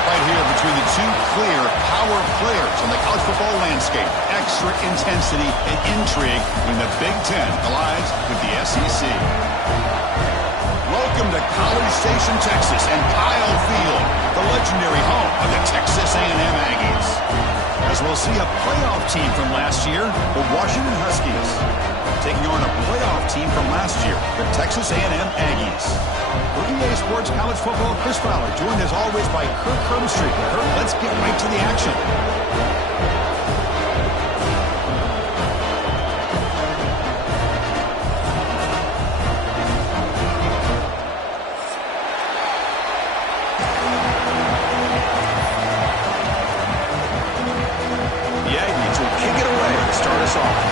matchup right here between the two clear power players on the college football landscape. Extra intensity and intrigue when the Big Ten collides with the SEC. Welcome to College Station, Texas, and Kyle Field, the legendary home of the Texas A&M Aggies. As we'll see a playoff team from last year, the Washington Huskies, taking on a playoff team from last year, the Texas A&M Aggies. For EA Sports College Football, Chris Fowler, joined as always by Kirk Herbstreit. Kirk, let's get right to the action. The Aggies will kick it away to start us off.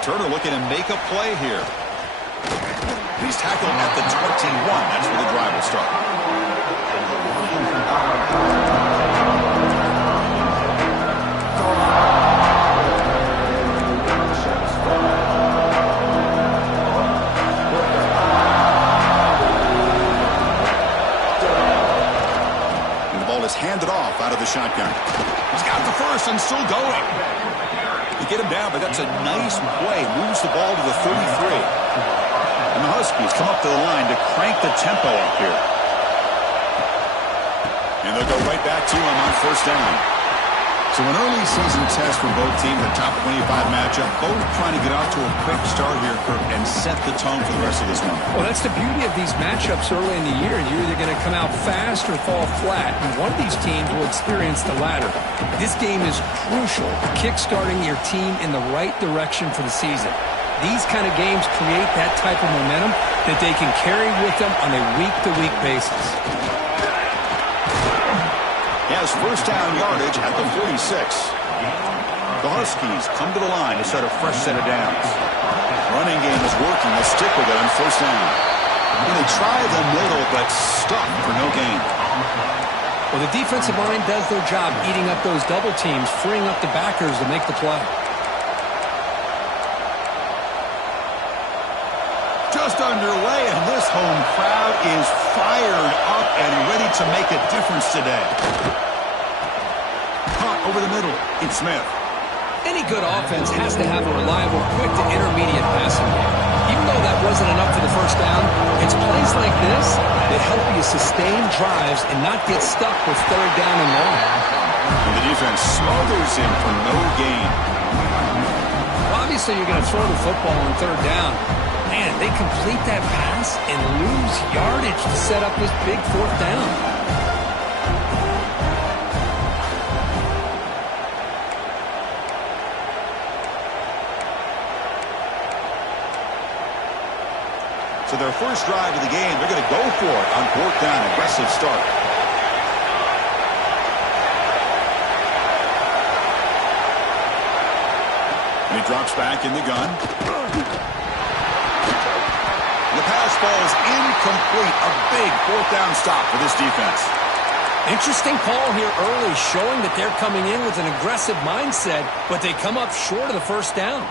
Turner looking to make a play here. He's tackled at the 21. That's where the drive will start. And the ball is handed off out of the shotgun. He's got the first and still going. Get him down, but that's a nice play. Moves the ball to the 33. And the Huskies come up to the line to crank the tempo up here. And they'll go right back to him on first down. So an early season test for both teams, a top 25 matchup. Both trying to get out to a quick start here, Kirk, and set the tone for the rest of this one. Well, that's the beauty of these matchups early in the year. You're either going to come out fast or fall flat, and one of these teams will experience the latter. This game is crucial, kick-starting your team in the right direction for the season. These kind of games create that type of momentum that they can carry with them on a week-to-week basis. He has first down yardage at the 46. The Huskies come to the line to set a fresh set of downs. Running game is working. They'll stick with it on first down. And they try the middle, but stuck for no gain. Well, the defensive line does their job eating up those double teams, freeing up the backers to make the play. Just underway, and this home crowd is fired up and ready to make a difference today. Caught over the middle. It's Smith. Any good offense has to have a reliable, quick to intermediate passing game. Even though that wasn't enough for the first down, it's plays like this that help you sustain drives and not get stuck with third down and long. And the defense smothers him for no gain. Well, obviously, you're going to throw the football on third down. Man, they complete that pass and lose yardage to set up this big fourth down. So their first drive of the game, they're going to go for it on fourth down. Aggressive start. And he drops back in the gun. The pass falls incomplete. A big fourth down stop for this defense. Interesting call here early, showing that they're coming in with an aggressive mindset, but they come up short of the first down.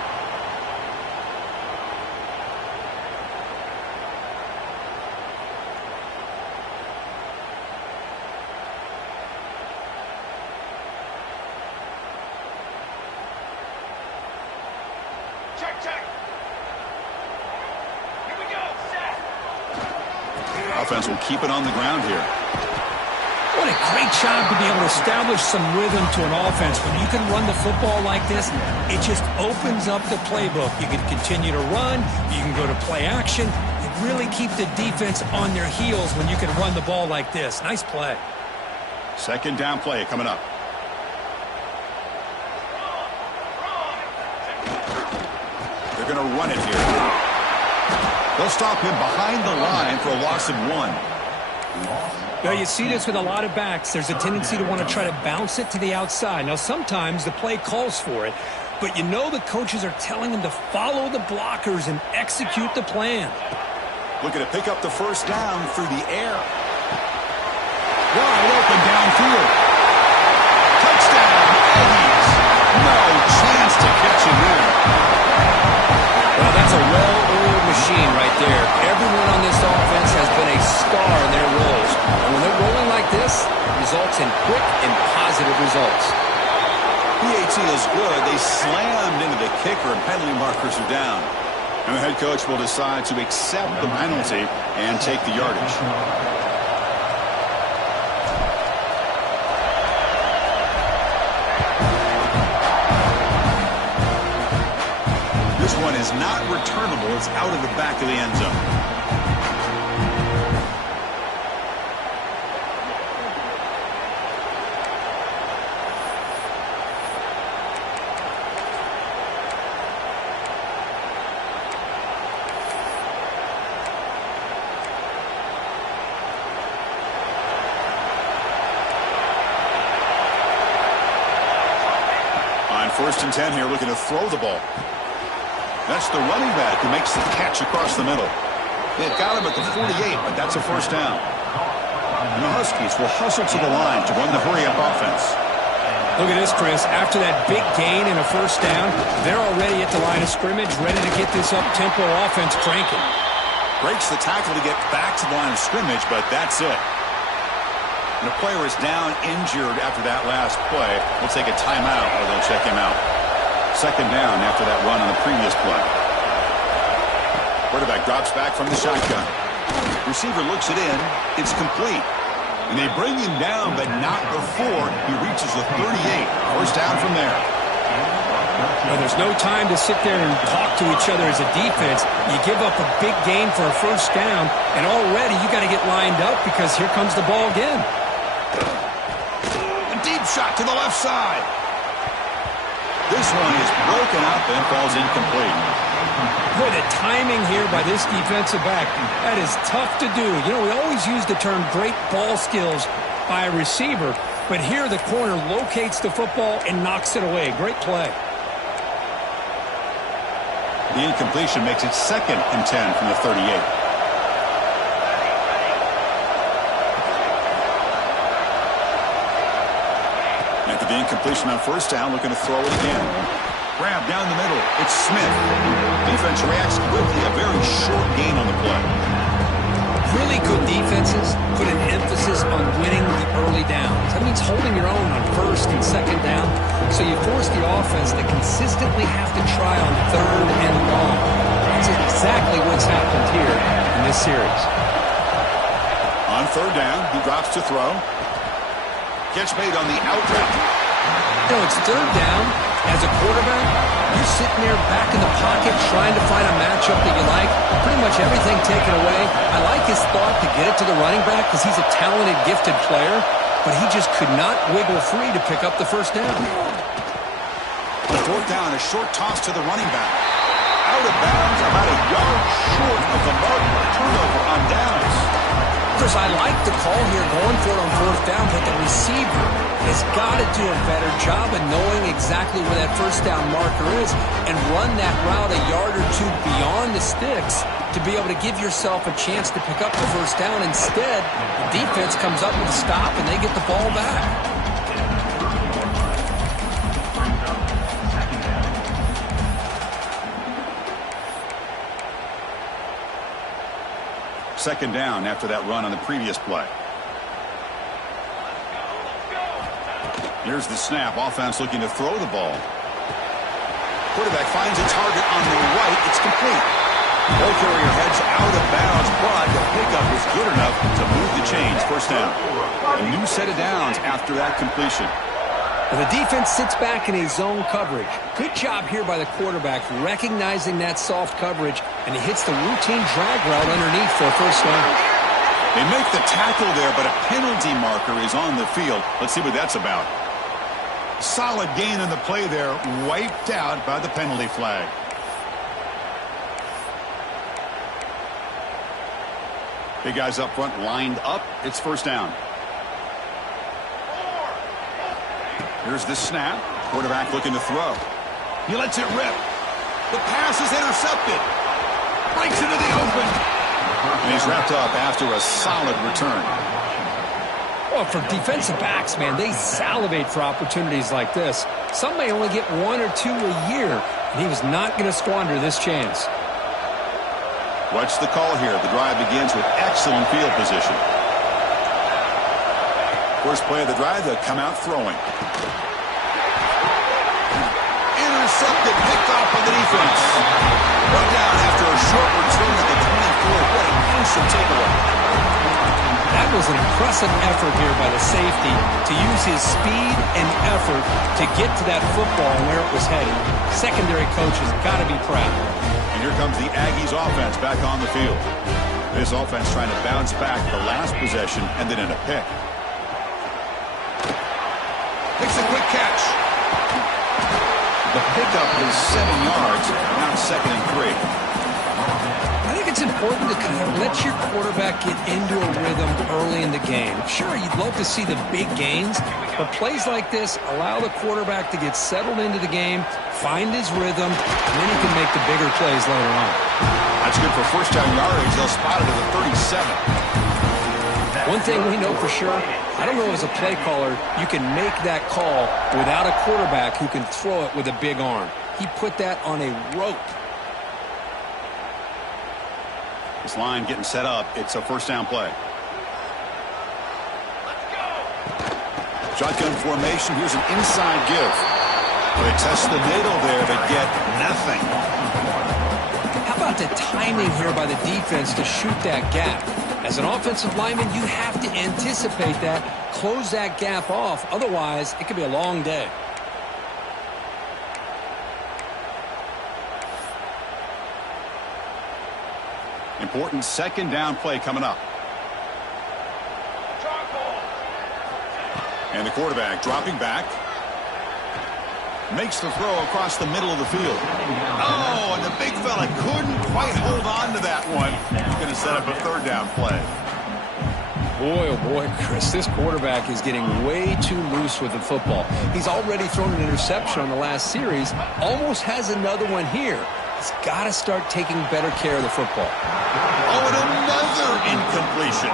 Offense will keep it on the ground here. What a great job to be able to establish some rhythm to an offense. When you can run the football like this, it just opens up the playbook. You can continue to run. You can go to play action. You really keep the defense on their heels when you can run the ball like this. Nice play. Second down play coming up. They're going to run it here. They'll stop him behind the line for a loss of 1. Now, you see this with a lot of backs. There's a tendency to want to try to bounce it to the outside. Now, sometimes the play calls for it, but you know the coaches are telling them to follow the blockers and execute the plan. Looking to pick up the first down through the air. Wide open downfield. Touchdown, Aggies. No chance to catch him there. machine right there. Everyone on this offense has been a star in their roles. And when they're rolling like this, it results in quick and positive results. PAT is good. They slammed into the kicker and penalty markers are down. And the head coach will decide to accept the penalty and take the yardage. This one is not returnable. It's out of the back of the end zone. First and 10 here, looking to throw the ball. That's the running back who makes the catch across the middle. They've got him at the 48, but that's a first down. And the Huskies will hustle to the line to run the hurry-up offense. Look at this, Chris. After that big gain and a first down, they're already at the line of scrimmage, ready to get this up-tempo offense cranking. Breaks the tackle to get back to the line of scrimmage, but that's it. And the player is down injured after that last play. We'll take a timeout or they'll check him out. Second down after that run on the previous play. Quarterback drops back from the shotgun. Receiver looks it in. It's complete. And they bring him down, but not before he reaches the 38. First down from there. Well, there's no time to sit there and talk to each other as a defense. You give up a big gain for a first down, and already you got to get lined up because here comes the ball again. A deep shot to the left side. This one is broken up and falls incomplete. Boy, the timing here by this defensive back, that is tough to do. You know, we always use the term great ball skills by a receiver, but here the corner locates the football and knocks it away. Great play. The incompletion makes it second and 10 from the 38. After the incompletion on first down, looking to throw it again. Grab down the middle. It's Smith. Defense reacts quickly. A very short gain on the play. Really good defenses put an emphasis on winning the early downs. That means holding your own on first and second down. So you force the offense to consistently have to try on third and long. That's exactly what's happened here in this series. On third down, he drops to throw. Catch made on the out route. You know, it's third down. As a quarterback, you're sitting there back in the pocket trying to find a matchup that you like. Pretty much everything taken away. I like his thought to get it to the running back because he's a talented, gifted player, but he just could not wiggle free to pick up the first down. On fourth down, a short toss to the running back. Out of bounds, about a yard short of the mark. Turnover on downs. Chris, I like the call here going for it on fourth down, but the receiver has got to do a better job of knowing exactly where that first down marker is and run that route a yard or two beyond the sticks to be able to give yourself a chance to pick up the first down. Instead, the defense comes up with a stop and they get the ball back. Second down after that run on the previous play. Here's the snap. Offense looking to throw the ball. Quarterback finds a target on the right. It's complete. Ball carrier heads out of bounds, but the pickup is good enough to move the chains. First down. A new set of downs after that completion. Well, the defense sits back in a zone coverage. Good job here by the quarterback recognizing that soft coverage, and he hits the routine drag route underneath for a first down. They make the tackle there, but a penalty marker is on the field. Let's see what that's about. Solid gain in the play there, wiped out by the penalty flag. Big guys up front lined up. It's first down. Here's the snap. Quarterback looking to throw. He lets it rip. The pass is intercepted. Breaks into the open. And he's wrapped up after a solid return. Well, for defensive backs, man, they salivate for opportunities like this. Some may only get one or two a year, and he was not going to squander this chance. What's the call here? The drive begins with excellent field position. First play of the drive, they'll come out throwing. Intercepted, picked off by the defense. Brought down after a short return at the 24. What a crucial takeaway. That was an impressive effort here by the safety to use his speed and effort to get to that football and where it was headed. Secondary coach has got to be proud. And here comes the Aggies offense back on the field. This offense trying to bounce back the last possession and then in a pick. Makes a quick catch. The pickup is 7 yards. Now 2nd and 3. I think it's important to kind of let your quarterback get into a rhythm early in the game. Sure, you'd love to see the big gains, but plays like this allow the quarterback to get settled into the game, find his rhythm, and then he can make the bigger plays later on. That's good for first down yardage. They'll spot it at the 37. One thing we know for sure, I don't know as a play caller, you can make that call without a quarterback who can throw it with a big arm. He put that on a rope. This line getting set up. It's a first down play. Shotgun formation. Here's an inside give. They test the middle there, but get nothing. How about the timing here by the defense to shoot that gap? As an offensive lineman, you have to anticipate that, close that gap off. Otherwise, it could be a long day. Important second down play coming up. And the quarterback dropping back. Makes the throw across the middle of the field. Oh, and the big fella couldn't quite hold on to that one. He's going to set up a third down play. Boy, oh boy, Chris, this quarterback is getting way too loose with the football. He's already thrown an interception on the last series. Almost has another one here. He's got to start taking better care of the football. Oh, and another incompletion.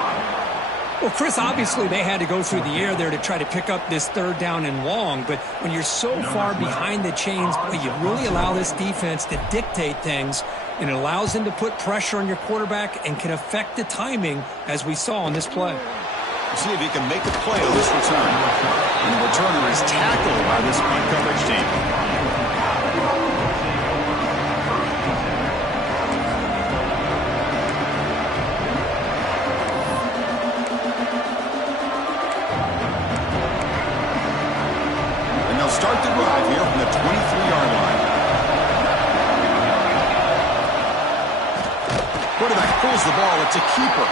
Well, Chris, obviously they had to go through the air there to try to pick up this third down and long, but when you're so far behind the chains, you really allow this defense to dictate things, and it allows them to put pressure on your quarterback and can affect the timing, as we saw on this play. See if he can make a play on this return. And the returner is tackled by this man coverage team. Start the drive here from the 23-yard line. Quarterback pulls the ball. It's a keeper.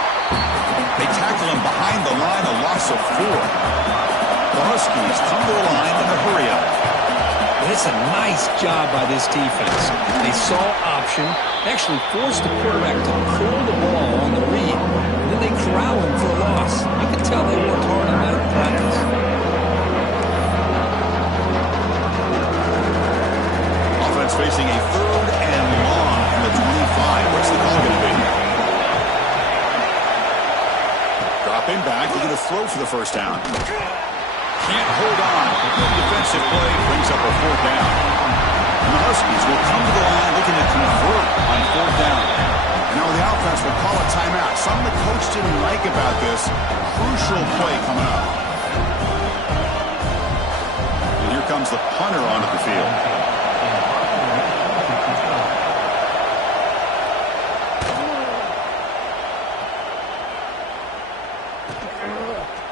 They tackle him behind the line, a loss of 4. The Huskies come to the line in a hurry up. Well, it's a nice job by this defense. They saw option, actually forced the quarterback to pull the ball on the read, and then they corral him for a loss. You can tell they worked hard on that in practice. Facing a third and long from the 25. What's the call going to be? Dropping back, looking to throw for the first down. Can't hold on. Good defensive play brings up a fourth down. And the Huskies will come to the line looking to convert on fourth down. And now the offense will call a timeout. Something the coach didn't like about this. Crucial play coming up. And here comes the punter onto the field.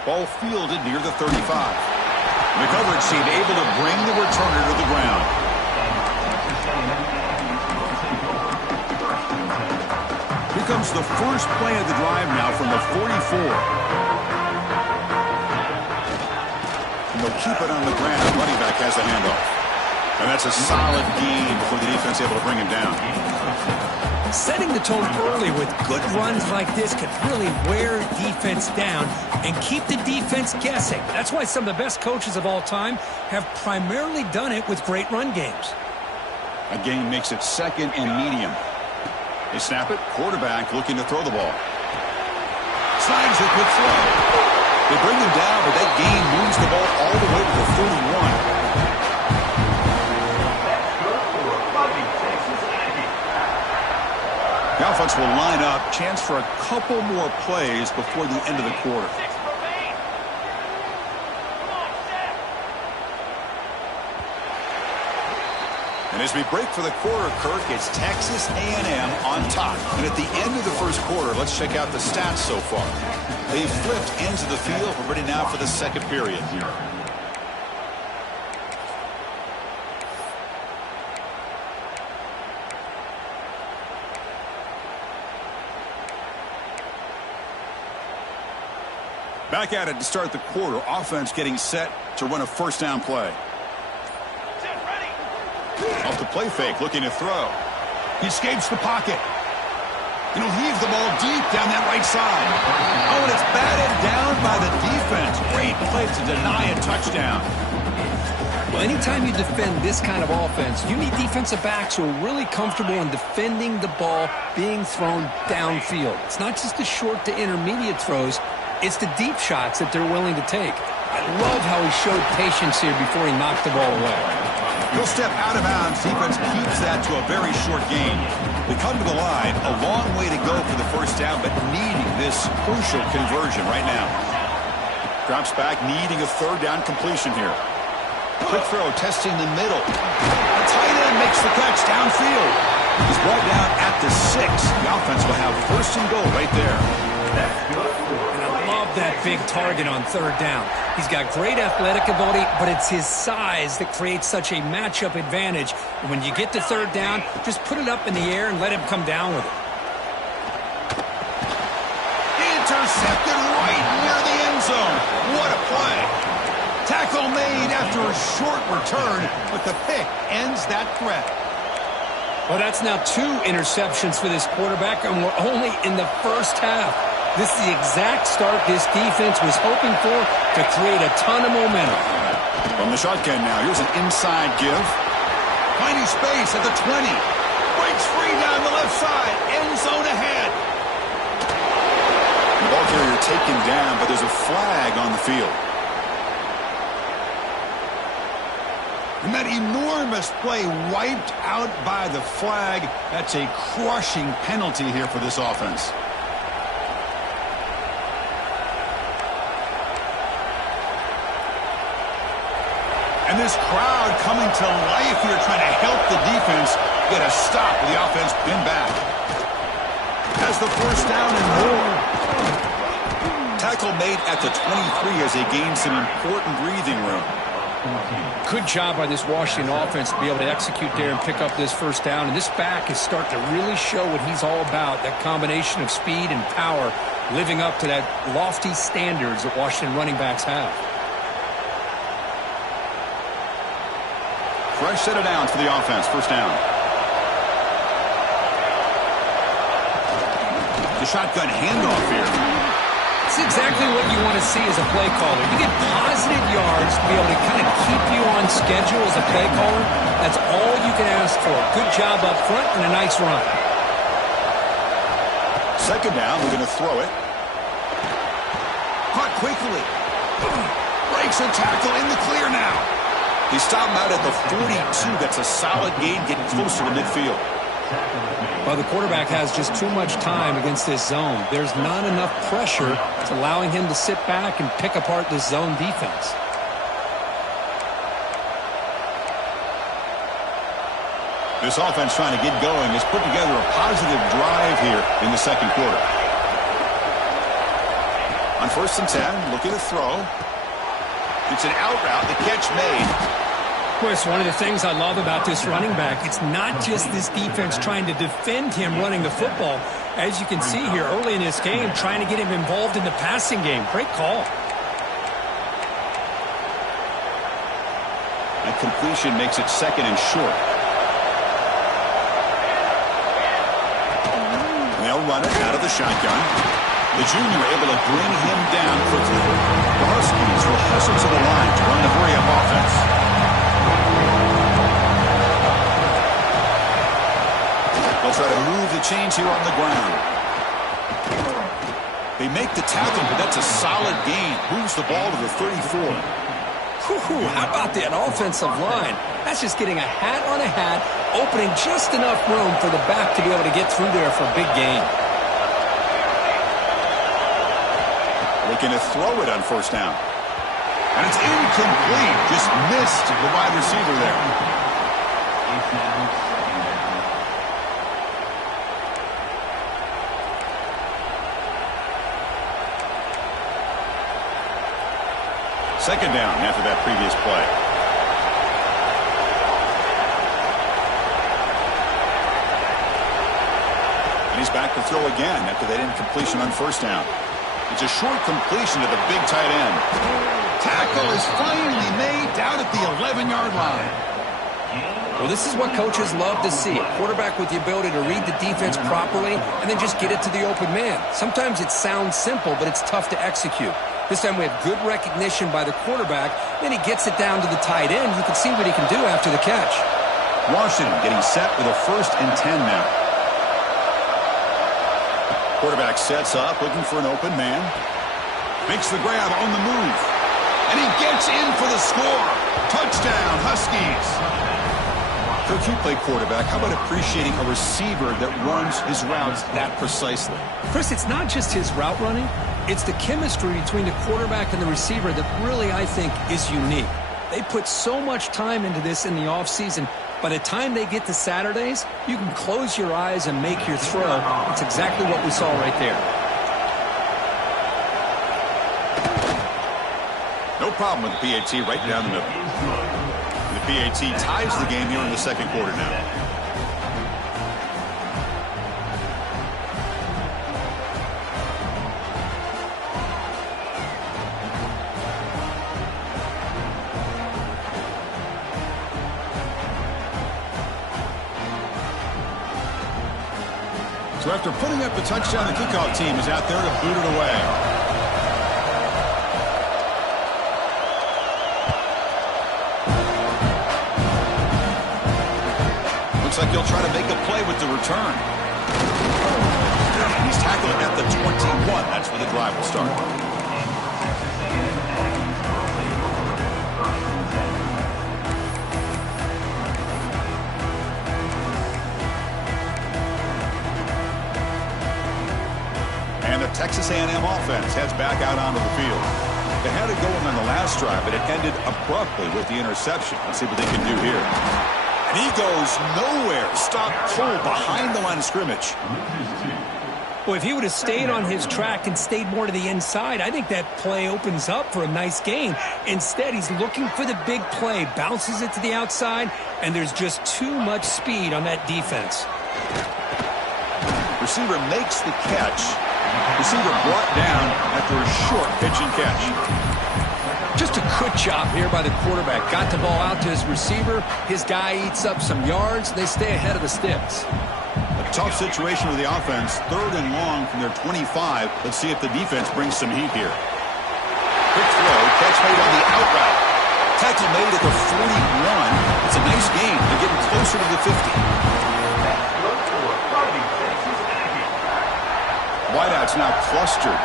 Ball fielded near the 35. The coverage team able to bring the returner to the ground. Here comes the first play of the drive now from the 44. And they'll keep it on the ground. Running back has the handoff. And that's a solid gain before the defense able to bring him down. Setting the tone early with good runs like this could really wear defense down and keep the defense guessing. That's why some of the best coaches of all time have primarily done it with great run games. A gain makes it second and medium. They snap it. Quarterback looking to throw the ball. Slides a quick throw. They bring him down, but that gain moves the ball all the way to the 31. The offensive offense will line up. Chance for a couple more plays before the end of the quarter. And as we break for the quarter, Kirk, it's Texas A&M on top. And at the end of the first quarter, let's check out the stats so far. They've flipped ends of the field. We're ready now for the second period here. Back at it to start the quarter. Offense getting set to run a first down play. Off the play fake, looking to throw. He escapes the pocket. And he'll heave the ball deep down that right side. Oh, and it's batted down by the defense. Great play to deny a touchdown. Well, anytime you defend this kind of offense, you need defensive backs who are really comfortable in defending the ball being thrown downfield. It's not just the short to intermediate throws. It's the deep shots that they're willing to take. I love how he showed patience here before he knocked the ball away. He'll step out of bounds. Defense keeps that to a very short gain. They come to the line. A long way to go for the first down, but needing this crucial conversion right now. Drops back, needing a third down completion here. Quick throw, testing the middle. A tight end makes the catch downfield. He's brought down at the 6. The offense will have first and goal right there. That big target on third down. He's got great athletic ability, but it's his size that creates such a matchup advantage. And when you get to third down, just put it up in the air and let him come down with it. Intercepted right near the end zone. What a play. Tackle made after a short return, but the pick ends that threat. Well, that's now 2 interceptions for this quarterback, and we're only in the first half. This is the exact start this defense was hoping for to create a ton of momentum. From the shotgun now, here's an inside give. Finding space at the 20. Breaks free down the left side. End zone ahead. The ball carrier taken down, but there's a flag on the field. And that enormous play wiped out by the flag. That's a crushing penalty here for this offense. And this crowd coming to life here, trying to help the defense get a stop with the offense pinned back. Has the first down and more. Tackle made at the 23 as they gain some important breathing room. Good job by this Washington offense to be able to execute there and pick up this first down. And this back is starting to really show what he's all about, that combination of speed and power, living up to that lofty standards that Washington running backs have. Fresh set of downs for the offense. First down. The shotgun handoff here. It's exactly what you want to see as a play caller. You get positive yards to be able to kind of keep you on schedule as a play caller. That's all you can ask for. Good job up front and a nice run. Second down. We're going to throw it. Caught quickly. Breaks a tackle in the clear now. He stopped him out at the 42. That's a solid gain, getting closer to midfield. Well, the quarterback has just too much time against this zone. There's not enough pressure. It's allowing him to sit back and pick apart this zone defense. This offense trying to get going has put together a positive drive here in the second quarter. On 1st and 10, looking to throw. It's an out route, the catch made. Of course, one of the things I love about this running back, it's not just this defense trying to defend him running the football. As you can see here early in this game, trying to get him involved in the passing game. Great call. That completion makes it second and short. They'll run it out of the shotgun. The junior able to bring him down quickly. The Huskies will hustle to the line to run the hurry-up offense. They'll try to move the chains here on the ground. They make the tackle, but that's a solid gain. Moves the ball to the 34. Whew, how about that offensive line? That's just getting a hat on a hat, opening just enough room for the back to be able to get through there for a big gain. Looking to throw it on first down. And it's incomplete. Just missed the wide receiver there. Second down after that previous play. And he's back to throw again after that incompletion on first down. It's a short completion to the big tight end. Tackle is finally made down at the 11-yard line. Well, this is what coaches love to see. A quarterback with the ability to read the defense properly and then just get it to the open man. Sometimes it sounds simple, but it's tough to execute. This time we have good recognition by the quarterback. Then he gets it down to the tight end. You can see what he can do after the catch. Washington getting set with a 1st and 10 now. Quarterback sets up, looking for an open man. Makes the grab on the move. And he gets in for the score. Touchdown, Huskies. Coach, you play quarterback. How about appreciating a receiver that runs his routes that precisely? Chris, it's not just his route running. It's the chemistry between the quarterback and the receiver that really, I think, is unique. They put so much time into this in the offseason. By the time they get to Saturdays, you can close your eyes and make your throw. That's exactly what we saw right there. No problem with the PAT right down the middle. And the PAT ties the game here in the second quarter now. So after putting up the touchdown, the kickoff team is out there to boot it away. Looks like he'll try to make a play with the return. He's tackled at the 21. That's where the drive will start. Texas A&M offense heads back out onto the field. They had it going on the last drive, but it ended abruptly with the interception. Let's see what they can do here. And he goes nowhere. Stop cold behind the line of scrimmage. Well, if he would have stayed on his track and stayed more to the inside, I think that play opens up for a nice gain. Instead, he's looking for the big play, bounces it to the outside, and there's just too much speed on that defense. Receiver makes the catch. Receiver brought down after a short pitch and catch. Just a good job here by the quarterback. Got the ball out to his receiver. His guy eats up some yards. They stay ahead of the sticks. A tough situation with the offense. 3rd and long from their 25. Let's see if the defense brings some heat here. Quick throw. Catch made on the out route. Tackle made at the 41. It's a nice gain. They're getting closer to the 50. Wideouts now clustered.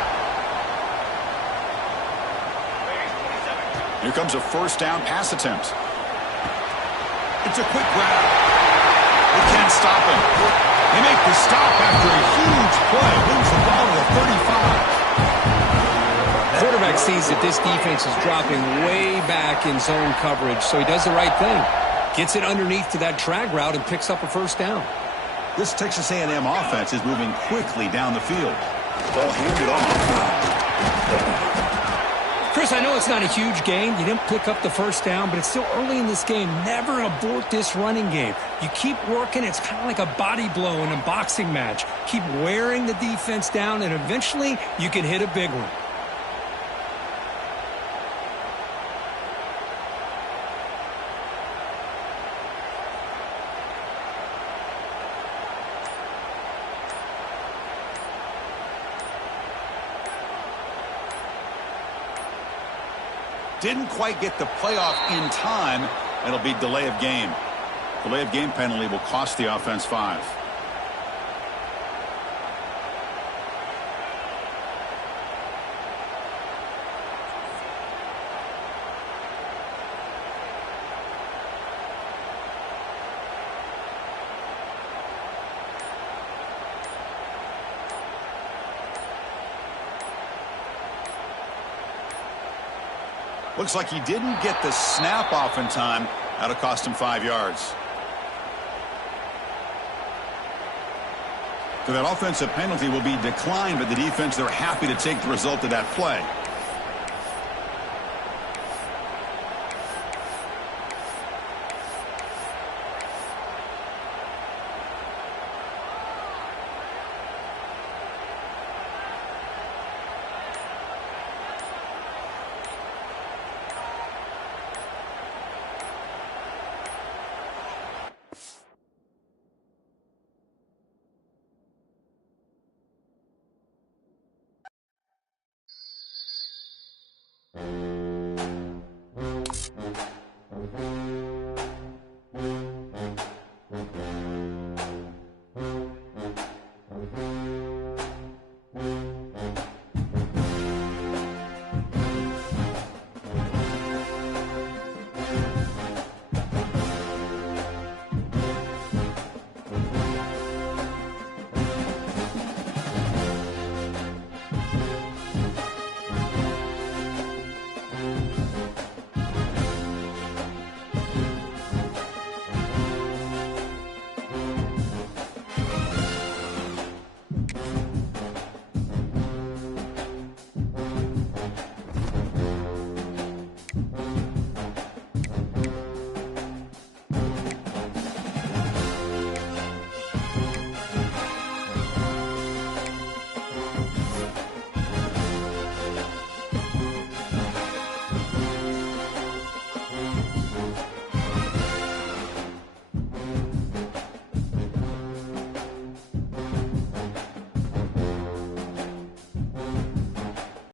Here comes a 1st down pass attempt. It's a quick grab. They can't stop him. They make the stop after a huge play. Moves the ball to the 35. Quarterback sees that this defense is dropping way back in zone coverage, so he does the right thing. Gets it underneath to that drag route and picks up a 1st down. This Texas A&M offense is moving quickly down the field. Ball handed off. Chris, I know it's not a huge gain. You didn't pick up the 1st down, but it's still early in this game. Never abort this running game. You keep working. It's kind of like a body blow in a boxing match. Keep wearing the defense down, and eventually you can hit a big one. Didn't quite get the playoff in time. It'll be delay of game. Delay of game penalty will cost the offense 5. Looks like he didn't get the snap off in time. That'll cost him 5 yards. So that offensive penalty will be declined, but the defense, they're happy to take the result of that play.